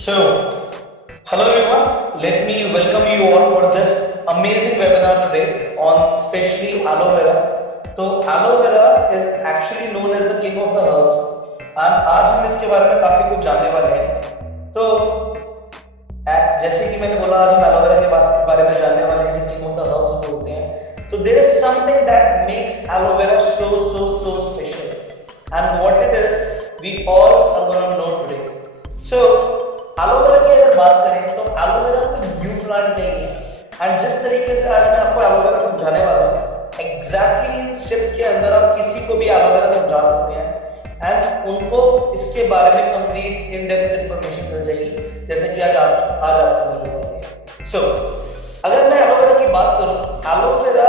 So, hello everyone. Let me welcome you all for this amazing webinar today on especially aloe vera. तो aloe vera is actually known as the king of the herbs and आज हम इसके बारे में काफी कुछ जानने वाले हैं. तो जैसे कि मैंने बोला आज हम एलोवेरा के बारे में जानने वाले हैं, इसे किंग ऑफ द हर्ब्स बोलते हैं. तो there is something that makes aloe vera so special and what it is we all are going to know today. So aloe vera की अगर बात करें तो एलोवेरा कोई न्यू प्लांट नहीं है एंड जिस तरीके से आज मैं आपको एलोवेरा समझाने वाला हूँ एग्जैक्टली इन स्टेप्स के अंदर आप किसी को भी एलोवेरा समझा सकते हैं एंड उनको इसके बारे में कंप्लीट इन डेप्थ इंफॉर्मेशन मिल जाएगी जैसे कि आज आपको मिलने वाली है. सो अगर मैं एलोवेरा की बात करूं, एलोवेरा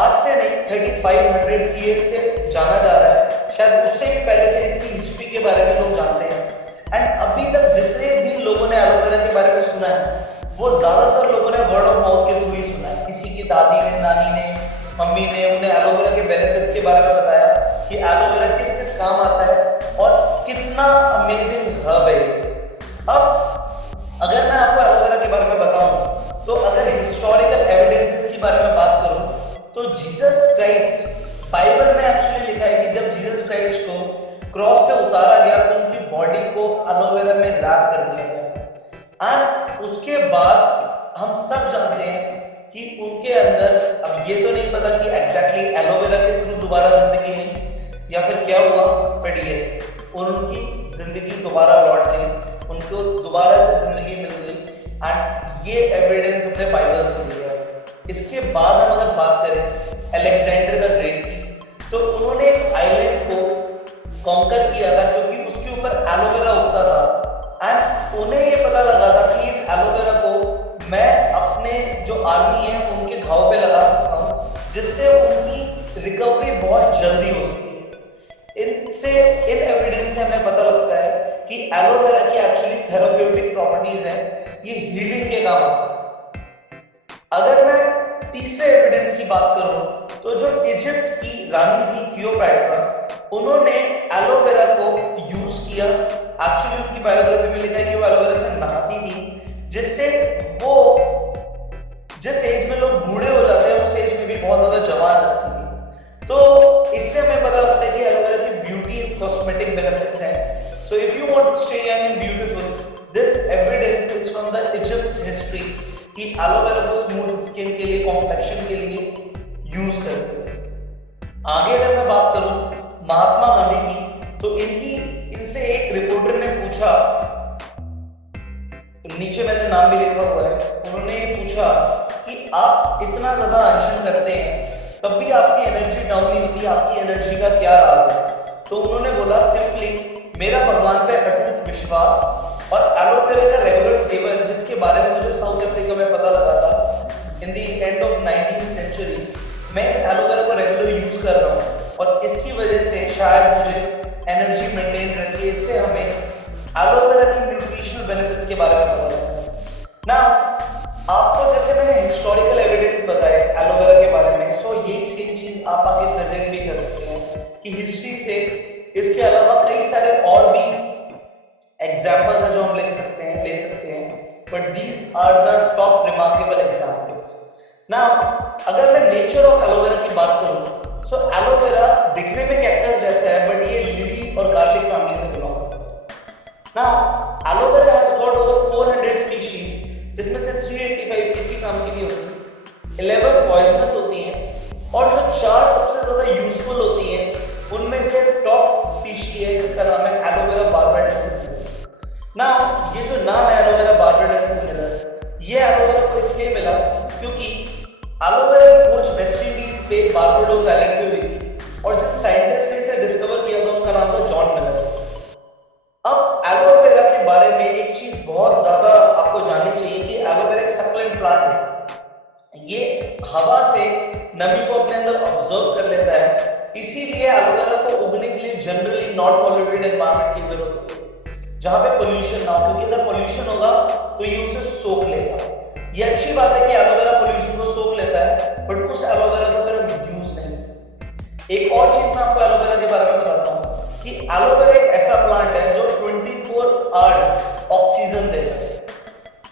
आज से नहीं 3500 ईयर्स से जाना जा रहा है, शायद उससे भी पहले से इसकी हिस्ट्री के बारे में लोग जानते हैं. एंड अभी तक जितने भी लोगों ने एलोवेरा के बारे में सुना है वो ज्यादातर लोगों ने वर्ड ऑफ माउथ के थ्रू ही सुना है. किसी की दादी ने, नानी ने, मम्मी ने उन्हें एलोवेरा के बेनिफिट्स के बारे में बताया कि एलोवेरा किस किस काम आता है और कितना अमेजिंग हर्ब है. अब अगर मैं आपको एलोवेरा के बारे में बताऊं तो अगर हिस्टोरिकल एविडेंसेस के बारे में बात करूं तो जीसस क्राइस्ट बाइबल में एक्चुअली लिखा है कि जब जीसस क्राइस्ट को क्रॉस से उतारा गया तो उनकी बॉडी को एलोवेरा में रैप कर दिया गया एंड उसके बाद हम सब जानते हैं कि उनके अंदर, अब ये तो नहीं पता कि एग्जैक्टली एलोवेरा के थ्रू दोबारा जिंदगी नहीं या फिर क्या हुआ, बट यस उनकी जिंदगी दोबारा लौट गई, उनको दोबारा से जिंदगी मिल गई एंड ये एविडेंस अपने बाइबल से लिया है. इसके बाद हम अगर बात करें अलेक्जेंडर द ग्रेट की, तो उन्होंने एक आइलैंड को कॉन्कर किया था क्योंकि उसके ऊपर एलोवेरा उगता था एंड उन्हें ये पता लगा था कि इस एलोवेरा को मैं अपने जो आर्मी है उनके घाव पे लगा सकता हूँ जिससे उनकी रिकवरी बहुत जल्दी हो सकती है. इन एविडेंस से हमें पता लगता है कि एलोवेरा की एक्चुअली थेराप्यूटिक प्रॉपर्टीज हैं, ये हीलिंग के काम आता है. अगर मैं तीसरे एविडेंस की बात करूं तो जो इजिप्ट की रानी थी क्लियोपैट्रा, उन्होंने एलोवेरा को यूज किया. एक्चुअली उनकी बायोग्राफी में लिखा है कि वो एलोवेरा से नहाती थी जिससे वो जिस एज में लोग बूढ़े हो जाते हैं उस एज में भी बहुत ज्यादा जवान लगती थी. तो इससे हमें पता लगता है कि एलोवेरा की ब्यूटी कॉस्मेटिक बेनिफिट्स हैं. So if you want to stay young and beautiful, this evidence is from the Egypt's history कि एलोवेरा को स्मूथ स्किन के लिए, कॉम्प्लेक्शन के लिए यूज करते हैं. आगे अगर मैं बात करूं महात्मा गांधी की, तो इनसे एक रिपोर्टर ने पूछा, नीचे मैंने नाम भी लिखा हुआ है, उन्होंने पूछा कि आप इतना ज्यादा अनशन करते हैं तब भी आपकी एनर्जी डाउन नहीं होती, आपकी एनर्जी का क्या राज है. तो उन्होंने बोला सिंपली मेरा भगवान पे अटूट विश्वास और एलोवेरा का रेगुलर सेवन, जिसके बारे में मुझे साउथ अफ्रीका में पता लगा था in the end of 19th century. मैं इस एलोवेरा को रेगुलर यूज कर रहा हूँ और इसकी वजह से शायद मुझे एनर्जी मेंटेन रहती है. इससे हमें एलोवेरा की न्यूट्रिशनल बेनिफिट्स के बारे में पता लगता है. ना आपको जैसे मैंने हिस्टोरिकल एविडेंस बताए एलोवेरा के बारे में, सो ये सेम चीज आप आगे प्रेजेंट भी कर सकते हैं कि हिस्ट्री से इसके अलावा कई सारे और भी एग्जाम्पल्स हैं जो हम ले सकते हैं but these are the top remarkable examples. ना अगर मैं नेचर ऑफ एलोवेरा की बात करूं, सो एलोवेरा दिखने में कैक्टस जैसा है बट ये लिली और गार्लिक फैमिली से बिलोंग करता है. ना aloe vera has got over 400 species जिसमें से 385 किसी काम की नहीं होती, 11 पॉइजनस होती हैं और जो 4 सबसे ज्यादा यूजफुल होती हैं उनमें से टॉप स्पीशी है जिसका नाम है एलोवेरा बार्बाडेंसिस. ना ये जो नाम है एलोवेरा बार्बाडेंसिस मिला, ये एलोवेरा को इसलिए मिला क्योंकि एलोवेरा की खोज वेस्ट इंडीज पे बारबाडोस आइलैंड पे हुई थी और जिन साइंटिस्ट ने इसे डिस्कवर किया था उनका नाम था जॉन मिलर. अब एलोवेरा के बारे में एक चीज बहुत ज्यादा आपको जाननी चाहिए कि एलोवेरा एक सक्लेंट प्लांट है. ये हवा से नमी को अपने अंदर ऑब्जर्व कर लेता है, इसीलिए एलोवेरा को उगने के लिए जनरली नॉट पॉल्यूटेड एनवायरनमेंट की जरूरत होती है जहां पे पोल्यूशन ना हो, क्योंकि अगर पोल्यूशन होगा तो ये उसे सोख लेगा. ये अच्छी बात है कि एलोवेरा पोल्यूशन को सोख लेता है बट उस एलोवेरा को फिर हम यूज नहीं कर सकते. एक और चीज मैं आपको एलोवेरा के बारे में बताता हूँ कि एलोवेरा एक ऐसा प्लांट है जो 24 आवर्स ऑक्सीजन देता है,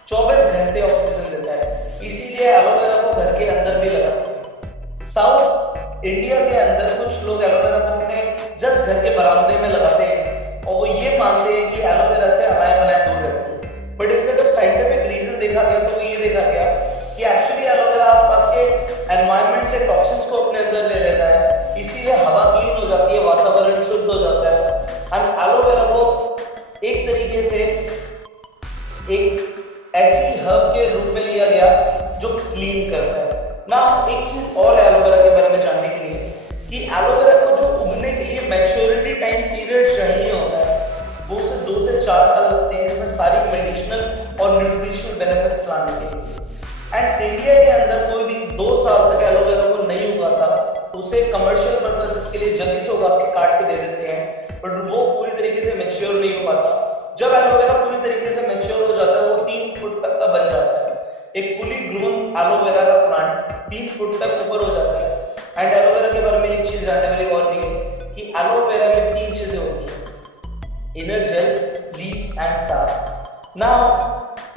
24 घंटे ऑक्सीजन देता है, इसीलिए एलोवेरा को घर के अंदर भी लगाते हैं। साउथ इंडिया के अंदर कुछ लोग एलोवेरा को अपने जस्ट घर के बरामदे में लगाते हैं और वो ये मानते हैं कि एलोवेरा से अनाय बनाए दूर रहती है। बट इसका जब साइंटिफिक रीजन देखा गया तो ये देखा गया कि एक्चुअली एलोवेरा आसपास के एनवायरनमेंट से टॉक्सिन्स को अपने अंदर ले लेता है, इसीलिए हवा क्लीन हो जाती है, वातावरण शुद्ध हो जाता है। एंड एलोवेरा को एक तरीके से एक ऐसी हर्ब के रूप में लिया गया जो क्लीन करता है ना। एक चीज और एलोवेरा के बारे में जानने के लिए कि एलोवेरा को जो उगने के लिए मैच्योरिटी टाइम पीरियड चाहिए होता है वो उसे 2 से 4 साल लगते हैं इसमें सारी मेडिसिनल और न्यूट्रिशनल बेनिफिट्स लाने के लिए। एंड इंडिया के अंदर कोई भी 2 साल तक एलोवेरा को नहीं उगाता, उसे कमर्शियल पर्पसेस के लिए जल्दी से उगा के काट के दे देते हैं, बट वो पूरी तरीके से मैच्योर नहीं हो पाता। जब एलोवेरा पूरी तरीके से मैच्योर हो जाता है वो 3 फुट तक का बन जाता है। एक फुली ग्रोन एलोवेरा का प्लांट 3 फुट तक ऊपर हो जाता है। एंड एलोवेरा के बारे में एक चीज जानने वाली और भी है कि एलोवेरा में 3 चीजें होती हैं, inner gel, leaf and sap. Now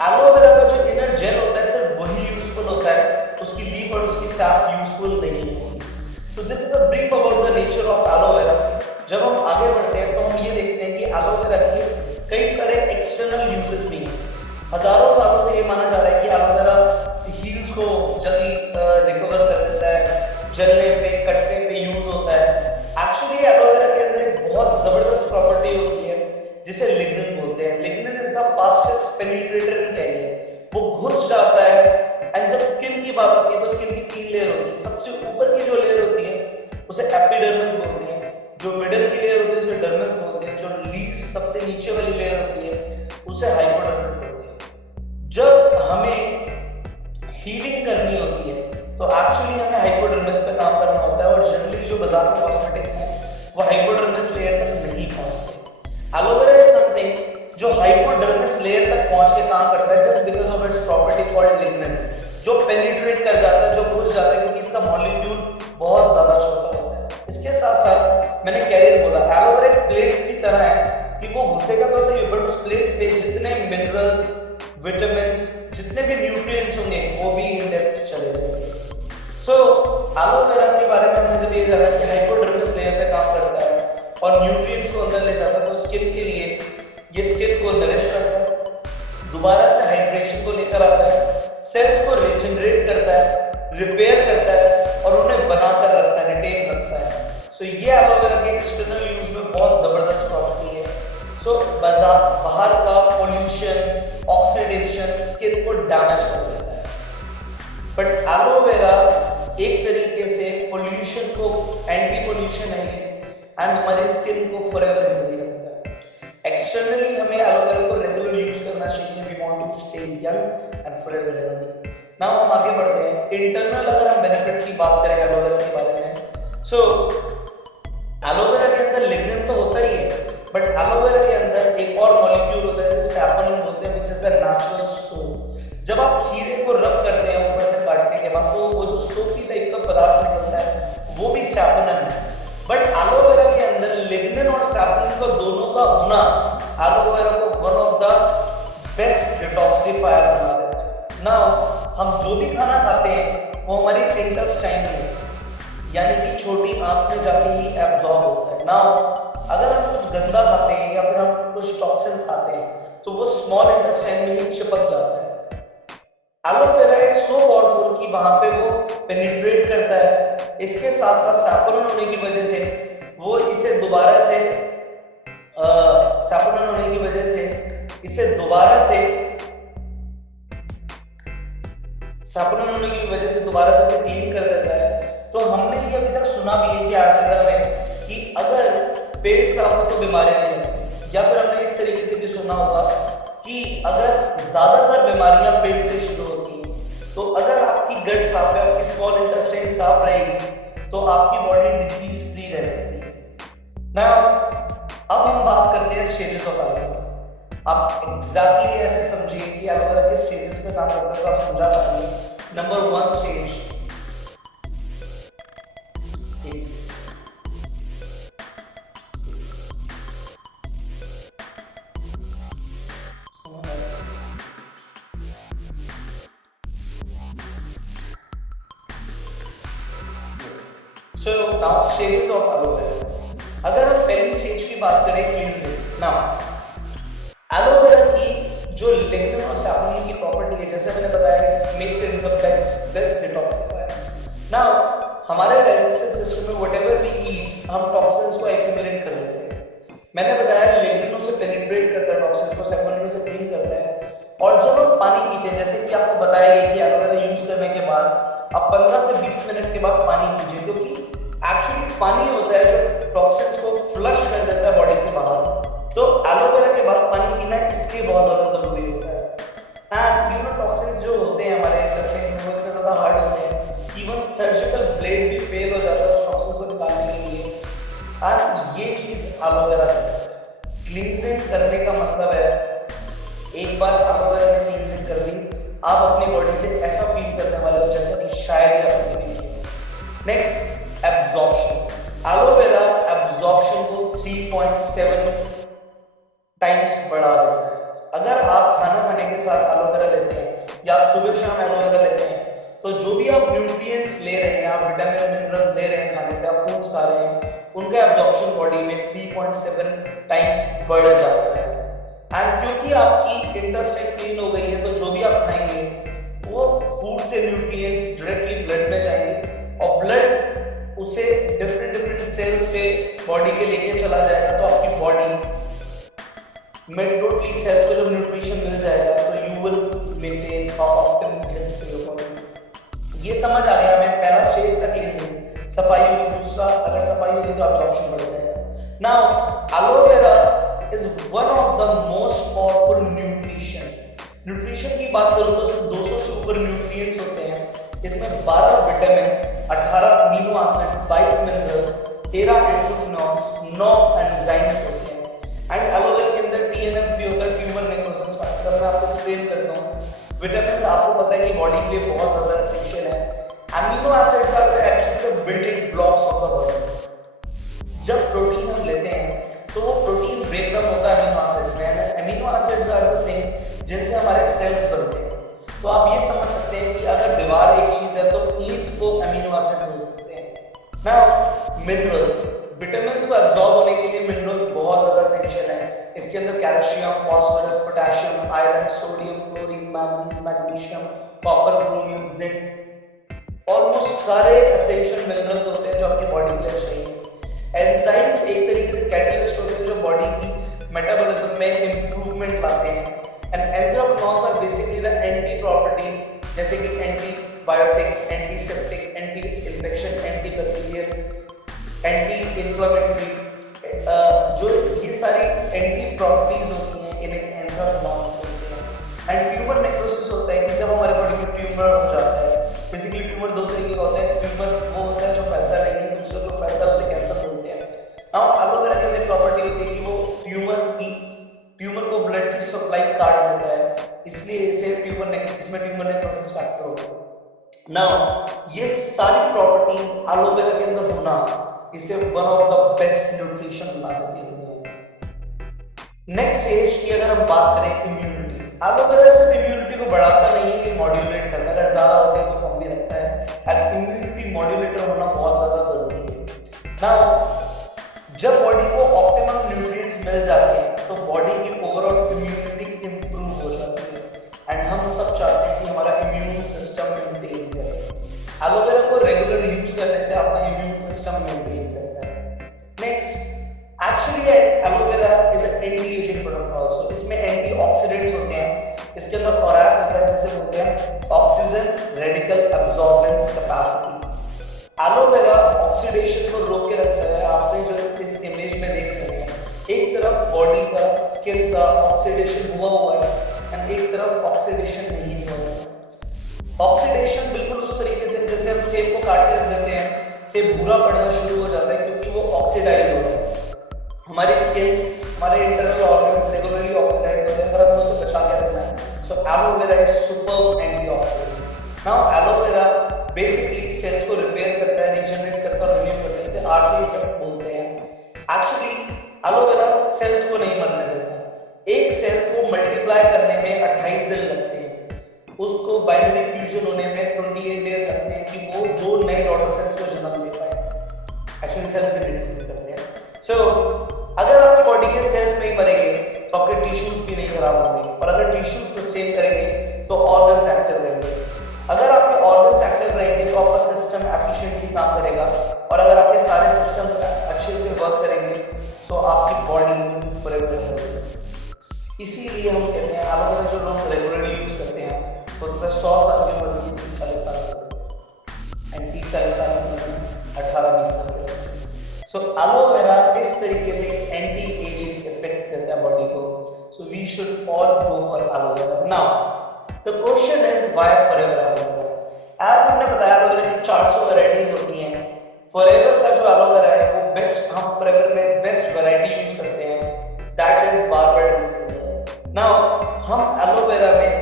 aloe vera का जो इनर जेल होता है सिर्फ वही यूजफुल होता है, उसकी लीफ और उसकी सैप यूजफुल नहीं होती। So this is a brief about the nature of aloe vera. जब हम आगे बढ़ते हैं तो हम ये देखते हैं कि एलोवेरा के कई सारे एक्सटर्नल यूजेस भी हैं। हजारों सालों से ये माना जा रहा है कि एलोवेरा हील्स को जल्दी रिकवर कर देता है, जलने पे कटने पे यूज होता है। एक्चुअली एलोवेरा के अंदर एक बहुत जबरदस्त प्रॉपर्टी होती है जिसे लिग्निन बोलते हैं। Lignin is the fastest penetrator in carrier, वो घुस जाता है। एंड जब स्किन की बात आती है तो स्किन की 3 लेयर होती है। सबसे ऊपर की जो लेयर होती है उसे एपिडर्मिस बोलते हैं, जो मिडिल की लेयर होती है उसे डर्मिस बोलते हैं, जो लीस्ट सबसे नीचे वाली लेयर होती है उसे हाइपोडर्मिस बोलते हैं। जब हमें हीलिंग करनी होती है तो एक्चुअली हमें हाइपोडर्मिस पे काम करना होता है और जनरली जो बाजार में कॉस्मेटिक्स हैं वो हाइपोडर्मिस लेयर तक नहीं पहुंचते। एलोवेरा इज समथिंग जो हाइपोडर्मिस लेयर तक पहुंच के काम करता है just because of its property called lignin, जो पेनिट्रेट कर जाता है, जो घुस जाता है, क्योंकि इसका मॉलिक्यूल बहुत ज्यादा छोटा होता है। इसके साथ साथ मैंने कैरियर बोला, एलोवेरा एक प्लेट की तरह है कि वो घुसेगा तो सही बट उस प्लेट पे जितने मिनरल्स, विटामिन्स, जितने भी न्यूट्रिएंट्स होंगे वो भी इन डेप्थ चले जाएंगे। सो एलोवेरा के बारे में हमने जब ये जाना कि हाइपोडर्मिस लेयर पे काम करता है और न्यूट्रिएंट्स को अंदर ले जाता है, तो स्किन के लिए ये स्किन को नरिश करता है, दोबारा से हाइड्रेशन को लेकर आता है, सेल्स को रिजनरेट करता है, रिपेयर करता है और उन्हें बनाकर रखता है, रिटेन रखता है। सो ये एलोवेरा के एक्सटर्नल यूज में बहुत जबरदस्त प्रॉपर्टी है। सो बाहर का पोल्यूशन, ऑक्सीडेशन स्किन को डैमेज कर देता है, बट एलोवेरा एक तरीके से पोल्यूशन को एंटी पोल्यूशन है एंड हमारी स्किन को फॉरएवर हेल्दी रखता है। एक्सटर्नली हमें एलोवेरा को रेगुलर यूज करना चाहिए, we want to stay young and forever healthy. Now हम आगे बढ़ते हैं। इंटरनल अगर हम बेनिफिट की बात करें एलोवेरा के बारे में, सो एलोवेरा के अंदर लिग्निन तो होता ही है, बट एलोवेरा के अंदर एक और मॉलिक्यूल होता है जिसे सैपोनिन बोलते हैं, which is the natural soap. जब आप खीरे को रब करते हैं ऊपर से काटने के बाद तो वो जो सोपी टाइप का पदार्थ निकलता है वो भी सैपोनिन है। बट एलोवेरा के अंदर लिग्निन और सैपोनिन का दोनों का होना एलोवेरा को one of the best detoxifier बना देता है। नाउ हम जो भी खाना खाते हैं वो हमारी इंटेस्टाइन में यानी कि छोटी आंत में जाके ही एब्जॉर्ब होता है। नाउ अगर हम कुछ गंदा खाते हैं या फिर हम कुछ टॉक्सिन्स खाते हैं तो वो स्मॉल इंटेस्टाइन में ही चिपक जाता है। एलोवेरा इज सो पावरफुल कि वहां पे वो पेनिट्रेट करता है। इसके साथ साथ सैपोनिन होने की वजह से वो इसे दोबारा से सैपोनिन होने की वजह से इसे दोबारा से इसे क्लीन कर देता है। तो हमने ये अभी तक सुना भी है कि आयुर्वेद में कि अगर पेट साफ हो तो बीमारियां नहीं होती, या फिर हमने इस तरीके से भी सुना होगा कि अगर ज्यादातर बीमारियां पेट से शुरू होती हैं, तो अगर आपकी गट साफ है, आपकी स्मॉल इंटेस्टाइन साफ रहेगी तो आपकी बॉडी डिसीज फ्री रह सकती है ना। अब हम बात करते हैं स्टेजेस ऑफ एलोवेरा। आप एग्जैक्टली ऐसे समझिए कि एलोवेरा के स्टेजेस पे काम करता है तो आप समझा पाएंगे। Number 1 stage, so now stages of aloe vera. अगर हम पहली स्टेज की बात करें क्लींजिंग, नाउ एलोवेरा की जो लिग्निन और सैपोनिन की प्रॉपर्टी है, जैसे मैंने बताया, makes it the best detoxifier. Now हमारे डाइजेस्टिव सिस्टम में व्हाटएवर वी ईट, हम टॉक्सिन्स को एक्यूमुलेट कर लेते हैं। मैंने बताया लिग्निन से पेनिट्रेट करता है टॉक्सिन्स को, सैपोनिन से क्लीन करता है। और जब हम पानी पीते हैं, जैसे कि आपको बताया गया कि एलोवेरा यूज करने के बाद आप 15 से 20 मिनट के बाद पानी पीजिए, क्योंकि एक्चुअली पानी होता है जो टॉक्सिन्स को फ्लश कर देता है बॉडी से बाहर। तो एलोवेरा के बाद पानी पीना इसलिए बहुत ज्यादा जरूरी होता है। एंड यू नो टॉक्सिन्स जो होते हैं हमारे इंटेस्टाइन में वो इतने ज्यादा हार्ड होते हैं, इवन सर्जिकल ब्लेड भी फेल हो जाता है उस टॉक्सिन्स को निकालने के लिए। एंड ये चीज एलोवेरा है। क्लींजिंग करने का मतलब है, एक बार एलोवेरा ने क्लींजिंग कर दी, आप अपनी बॉडी से ऐसा फील करने वाले हो जैसा कि शायद ही आपने कभी किया। Next, absorption. एलोवेरा एब्जॉर्प्शन को 3.7 टाइम्स बढ़ा देता है। अगर आप खाना खाने के साथ एलोवेरा लेते हैं या आप सुबह शाम एलोवेरा लेते हैं, तो जो भी आप न्यूट्रिएंट्स ले रहे हैं, आप विटामिन मिनरल्स ले रहे हैं खाने से, आप फ्रूट्स खा रहे हैं, उनका एब्जॉर्प्शन बॉडी में 3.7 टाइम्स बढ़ जाता है। एंड क्योंकि आपकी इंटेस्टाइन क्लीन हो गई है, तो जो भी आप खाएंगे वो फूड से न्यूट्रिएंट्स डायरेक्टली ब्लड में जाएंगे और ब्लड उसे डिफरेंट सेल्स पे बॉडी के लेके चला जाएगा। तो आपकी बॉडी में टोटली सेल्स को जब न्यूट्रिशन मिल जाएगा तो you will maintain optimum health for your body. ये समझ आ गया हमें, पहला स्टेज था क्लीनिंग, सफाई होगी। दूसरा, अगर सफाई होगी तो एब्जॉर्प्शन बढ़ जाएगा। Now aloe vera is one of the most powerful nutrition की बात करूं तो इसमें 200 से ऊपर न्यूट्रिएंट्स होते हैं। इसमें 12 vitamin, 18 amino acids, 22 minerals, 13 एंथ्रोक्विनोन्स, 9 enzymes होते हैं। एंड एलोवेरा के अंदर TNF भी होता है, ट्यूमर नेक्रोसिस फैक्टर। मैं आपको एक्सप्लेन करता हूं। विटामिन आपको पता है कि बॉडी के लिए बहुत ज्यादा एसेंशियल है। Amino acids are actually the building blocks of the body. जब प्रोटीन हम लेते हैं तो वो प्रोटीन ब्रेकडाउन होता है अमीनो एसिड्स में। Amino acids are the things जिनसे हमारे सेल्स बनते हैं। तो आप ये समझ सकते हैं कि अगर दीवार एक चीज है तो ईंट को अमीनो एसिड बोल सकते हैं। नाउ मिनरल्स, विटामिन्स को एब्जॉर्ब होने के लिए मिनरल्स बहुत ज्यादा एसेंशियल है। इसके अंदर calcium, phosphorus, potassium, iron, sodium, chlorine, manganese, magnesium, copper, chromium, zinc, almost सारे एसेंशियल मिनरल्स होते हैं जो आपकी बॉडी के लिए चाहिए। एंजाइम्स एक तरीके से कैटलिस्ट होते हैं जो बॉडी की मेटाबॉलिज्म में इंप्रूवमेंट लाते हैं। And anthraquinones are basically the anti properties, जैसे कि antibiotic, antiseptic, anti infection, anti bacterial, anti inflammatory, जो ये सारी एंटी प्रॉपर्टीज होती हैं इन्हें एंथ्रोक्विनोन्स बोलते हैं। एंड ट्यूमर नेक्रोसिस होता है कि जब हमारे बॉडी में ट्यूमर हो जाता है। बेसिकली ट्यूमर दो तरीके का होता है। ट्यूमर वो होता है जो फैलता नहीं है, दूसरा जो फैलता है उसे कैंसर बोलते हैं। नाउ एलोवेरा की एक प्रॉपर्टी होती है कि वो ट्यूमर को ब्लड की सप्लाई काट देता है, इसलिए इसे इसमें ट्यूमर नेक्रोसिस फैक्टर होता है। नाउ ये सारी प्रॉपर्टीज एलोवेरा के अंदर होना इसे one of the best nutrition बना देती है दुनिया में। नेक्स्ट स्टेज की अगर हम बात करें इम्यूनिटी, एलोवेरा सिर्फ इम्यूनिटी को बढ़ाता नहीं है, मॉड्यूलेट करता है। अगर ज्यादा होते हैं तो कम भी रखता है। इम्यूनिटी मॉड्यूलेटर होना बहुत ज्यादा जरूरी है। नाउ जब बॉडी को ऑप्टिमम न्यूट्रिएंट्स मिल जाते हैं तो बॉडी की ओवरऑल इम्यूनिटी इंप्रूव हो जाती है। एंड हम सब चाहते हैं कि हमारा इम्यून सिस्टम मेंटेन करे। एलोवेरा को रेगुलर यूज करने से आपका इम्यून सिस्टम मेंटेन रहता है। Next, actually aloe vera is an anti ageing product also. इसमें एंटीऑक्सीडेंट्स होते हैं। इसके अंदर ऑरैक होता है जिसे बोलते हैं oxygen radical absorbance capacity. Aloe vera oxidation को रोक के रखता है। आपने जो इस इमेज में देख रहे हैं, एक तरफ बॉडी का, स्किन का ऑक्सीडेशन हुआ है एंड एक तरफ ऑक्सीडेशन नहीं हुआ है। ऑक्सीडेशन बिल्कुल उस तरीके से जैसे हम सेब को काट के रख देते हैं, सेब भूरा पड़ना शुरू हो जाता है क्योंकि वो ऑक्सीडाइज हो रहा है। हमारी स्किन, हमारे इंटरनल ऑर्गन्स रेगुलरली ऑक्सीडाइज होते हैं, पर हमें उसे बचा के रखना है। So aloe vera is super antioxidant. Now aloe vera basically cells को रिपेयर करता है, रीजनरेट करता है, रिन्यू करता है, इसे आर्ची इफेक्ट बोलते हैं। एक्चुअली एलोवेरा सेल्स को नहीं मरने देता। एक सेल को मल्टीप्लाई करने में 28 दिन लगते हैं, उसको बाइनरी फ्यूजन होने में 28 डेज लगते हैं कि वो 2 नए डॉटर सेल्स को जन्म दे पाए। एक्चुअली सेल्स भी रिड्यूस करते हैं। सो अगर आपकी बॉडी के सेल्स नहीं मरेंगे तो आपके टिश्यूज भी नहीं खराब होंगे, और अगर टिश्यूज सस्टेन करेंगे तो ऑर्गन्स एक्टिव रहेंगे। अगर आपके ऑर्गन्स एक्टिव रहेंगे तो आपका सिस्टम एफिशिएंटली काम करेगा, और अगर आपके सारे सिस्टम्स अच्छे से वर्क करेंगे तो आपकी बॉडी फॉरएवर रहेगी। इसीलिए हम कहते हैं एलोवेरा जो लोग रेगुलरली यूज करते हैं वो 100 साल की उम्र में 30-40 साल एंड 30-40 साल की उम्र में 18-20 साल के। सो एलोवेरा इस तरीके से एंटी एजिंग इफेक्ट देता है बॉडी को। So we should all go for aloe vera. Now the question is why Forever aloe vera. As हमने बताया एलोवेरा की 400 वैरायटीज होती हैं। फॉरएवर का जो एलोवेरा है वो बेस्ट, हम फॉरएवर में बेस्ट वैरायटी यूज करते हैं, दैट इज बार्बाडोस। नाउ हम एलोवेरा में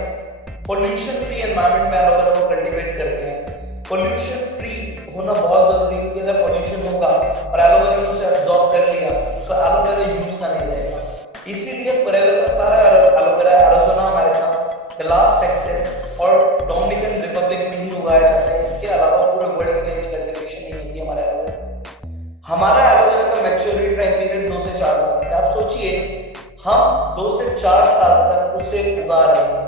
पोल्यूशन फ्री एनवायरनमेंट में एलोवेरा को कल्टीवेट करते हैं। पोल्यूशन फ्री होना बहुत जरूरी है, क्योंकि अगर पोल्यूशन होगा और एलोवेरा ने उसे एब्जॉर्ब कर लिया तो एलोवेरा यूज का नहीं रहेगा। इसीलिए फॉरएवर का सारा aloe vera Arizona America, Dallas Texas और डोमिनिकन रिपब्लिक में ही उगाया जाता है। इसके अलावा पूरे वर्ल्ड में कहीं कल्टीवेशन नहीं होती हमारे एलोवेरा। हमारा एलोवेरा का मैच्योरिटी टाइम पीरियड 2 से 4 साल है। आप सोचिए हम 2 से 4 साल तक उसे उगा रहे हैं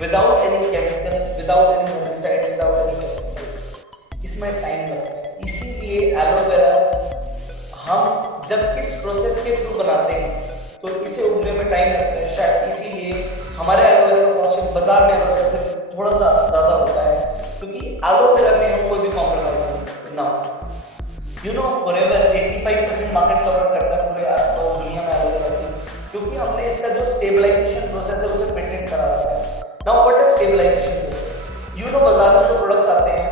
without any chemical, without any herbicide, without any pesticide. इसमें टाइम लगता है। इसीलिए एलोवेरा हम जब इस प्रोसेस के थ्रू बनाते हैं तो इसे उगने में टाइम लगता है। शायद इसीलिए हमारे एलोवेरा का कॉस्ट बाजार में एलोवेरा से थोड़ा सा ज्यादा होता है, क्योंकि एलोवेरा में हम कोई भी कॉम्प्रोमाइज नहीं करते ना। You know forever 85% market cover करता है पूरे दुनिया में एलोवेरा की, क्योंकि हमने इसका जो स्टेबलाइजेशन प्रोसेस है उसे पेटेंट करा हुआ है। Now what is stabilization process? You know बाजार में जो प्रोडक्ट्स आते हैं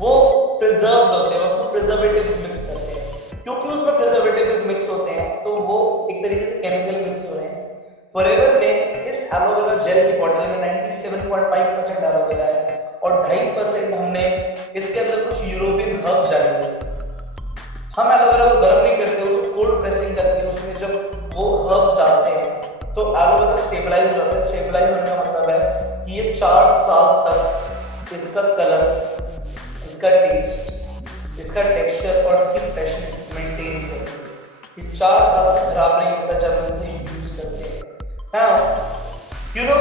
वो प्रिजर्व्ड होते हैं, उसमें प्रिजर्वेटिव्स मिक्स करते हैं। क्योंकि उसमें प्रिजर्वेटिव्स मिक्स होते हैं तो वो एक तरीके से केमिकल मिक्स हो रहे हैं। फॉरएवर में इस एलोवेरा जेल की बॉटल में 97.5% एलोवेरा है और 2.5% हमने इसके अंदर कुछ यूरोपियन हर्ब्स डाले हैं। हम एलोवेरा को गर्म नहीं करते, उसको कोल्ड प्रेसिंग करके उसमें जब वो हर्ब्स डालते हैं तो एलोवेरा स्टेबलाइज हो जाता है। स्टेबलाइज होने का मतलब है कि ये 4 साल तक इसका कलर, इसका टेस्ट, इसका टेक्सचर और इसकी फ्रेशनेस मेंटेन करती है। ये 4 साल तक खराब नहीं होता जब हम इसे यूज करते हैं। नाउ यू नो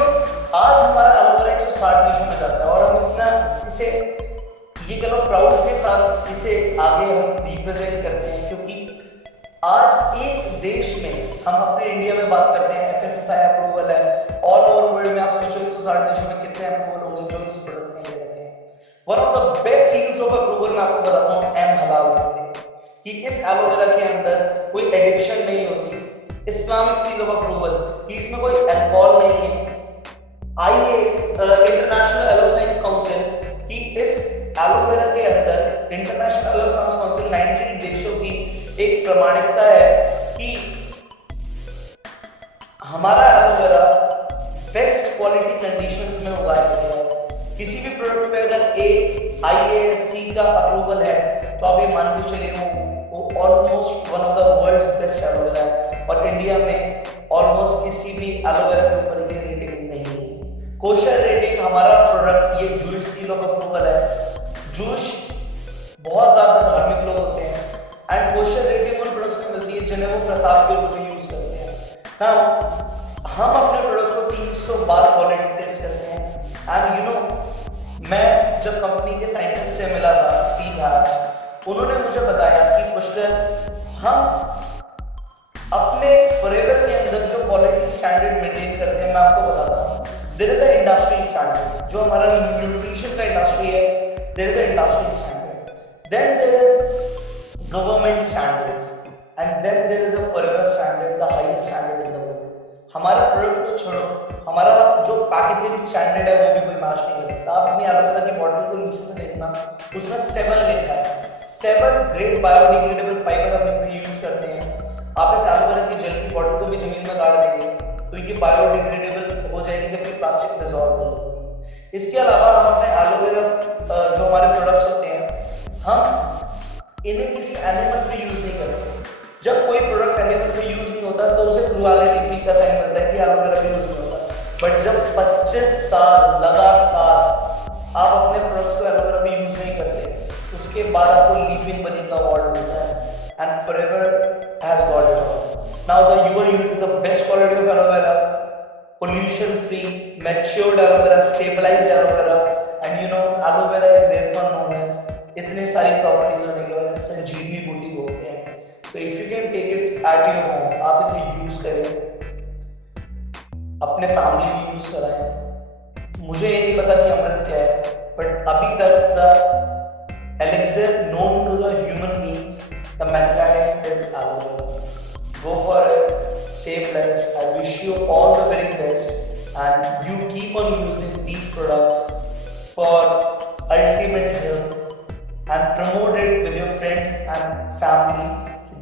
आज हमारा एलोवेरा 160 देशों में जाता है और हम इतना इसे ये कह लो प्राउड के साथ इसे आगे हम रिप्रेजेंट करते हैं, क्योंकि आज एक देश में हम अपने इंडिया में बात करते हैं एफएसएसआई अप्रूवल है। ऑल ओवर वर्ल्ड में आप सोचो 160 देशों में कितने अप्रूवल होंगे जो इस प्रोडक्ट में ले रखे हैं। One of the best seals of approval मैं आपको बताता हूँ, एम हलाल कहते हैं कि इस एलोवेरा के अंदर कोई एडिक्शन नहीं होती। इस्लामिक सील ऑफ अप्रूवल कि इसमें कोई अल्कोहल नहीं है। आइए इंटरनेशनल एलोसाइंस काउंसिल कि इस एलोवेरा के अंदर इंटरनेशनल एलोसाइंस काउंसिल 19 देशों की एक प्रमाणिकता है कि हमारा एलोवेरा बेस्ट क्वालिटी कंडीशंस में उगाया गया है। किसी भी प्रोडक्ट पे अगर AIASC का अप्रूवल है तो आप ये मान के चलिए वो almost one of the world's best aloe vera है। और इंडिया में ऑलमोस्ट किसी भी एलोवेरा के ऊपर ये रेटिंग नहीं है। कोशर रेटिंग हमारा प्रोडक्ट, ये जूश सील ऑफ अप्रूवल है। जूश बहुत ज्यादा धार्मिक लोग होते हैं एंड कोशर रेटिंग उन प्रोडक्ट्स में मिलती है जिन्हें वो प्रसाद के रूप में यूज करते हैं। नाउ हम अपने प्रोडक्ट्स को 300 बार क्वालिटी टेस्ट करते हैं। एंड यू नो मैं जब कंपनी के साइंटिस्ट से मिला था स्टीव हैच, उन्होंने मुझे बताया कि पुष्कर हम अपने फॉरएवर के अंदर जो क्वालिटी स्टैंडर्ड मेंटेन करते हैं, मैं आपको बताता हूँ। There is a industry standard, जो हमारा न्यूट्रिशन का इंडस्ट्री है, there is a industry standard, then there is government standards and then there is a Forever standard, the highest standard in the world. हमारा प्रोडक्ट तो छोड़ो, हमारा जो packaging standard है वो भी कोई मैच नहीं कर सकता। आप अपनी एलोवेरा की बॉटल को नीचे से देखना, उसमें 7 लिखा है। 7 ग्रेड बायोडिग्रेडेबल फाइबर हम इसमें यूज करते हैं। आप इस एलोवेरा की जेल की बॉटल को भी जमीन में गाड़ देंगे तो ये बायोडिग्रेडेबल हो जाएगी, जबकि प्लास्टिक डिसॉल्व नहीं होगी। इसके अलावा हम अपने एलोवेरा जो हमारे प्रोडक्ट्स होते हैं, हम इन्हें किसी एनिमल पे यूज नहीं करते। जब कोई प्रोडक्ट एनिमल पे यूज नहीं होता तो उसे क्रुएलिटी फ्री का साइन मिलता है कि एलोवेरा पे यूज नहीं होता। बट जब 25 साल लगातार आप अपने प्रोडक्ट्स को एलोवेरा में यूज नहीं करते, उसके बाद आपको लीविंग मनी का अवार्ड मिलता है and Forever has got it all. Now the you are using the best quality of aloe vera, pollution free, matured aloe vera, stabilized aloe vera, and aloe vera is therefore known as इतने सारी properties होने की वजह से संजीवनी बूटी बोलते हैं। तो if you can take it at your home, आप इसे यूज करें, अपने फैमिली में यूज कराएं। मुझे ये नहीं पता कि अमृत क्या है, बट अभी तक the elixir known to the human beings, the mankind is aloe vera. Go for it, stay blessed. I wish you all the very best, and you keep on using these products for ultimate health and promote it with your friends and family.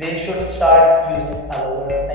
They should start using aloe vera.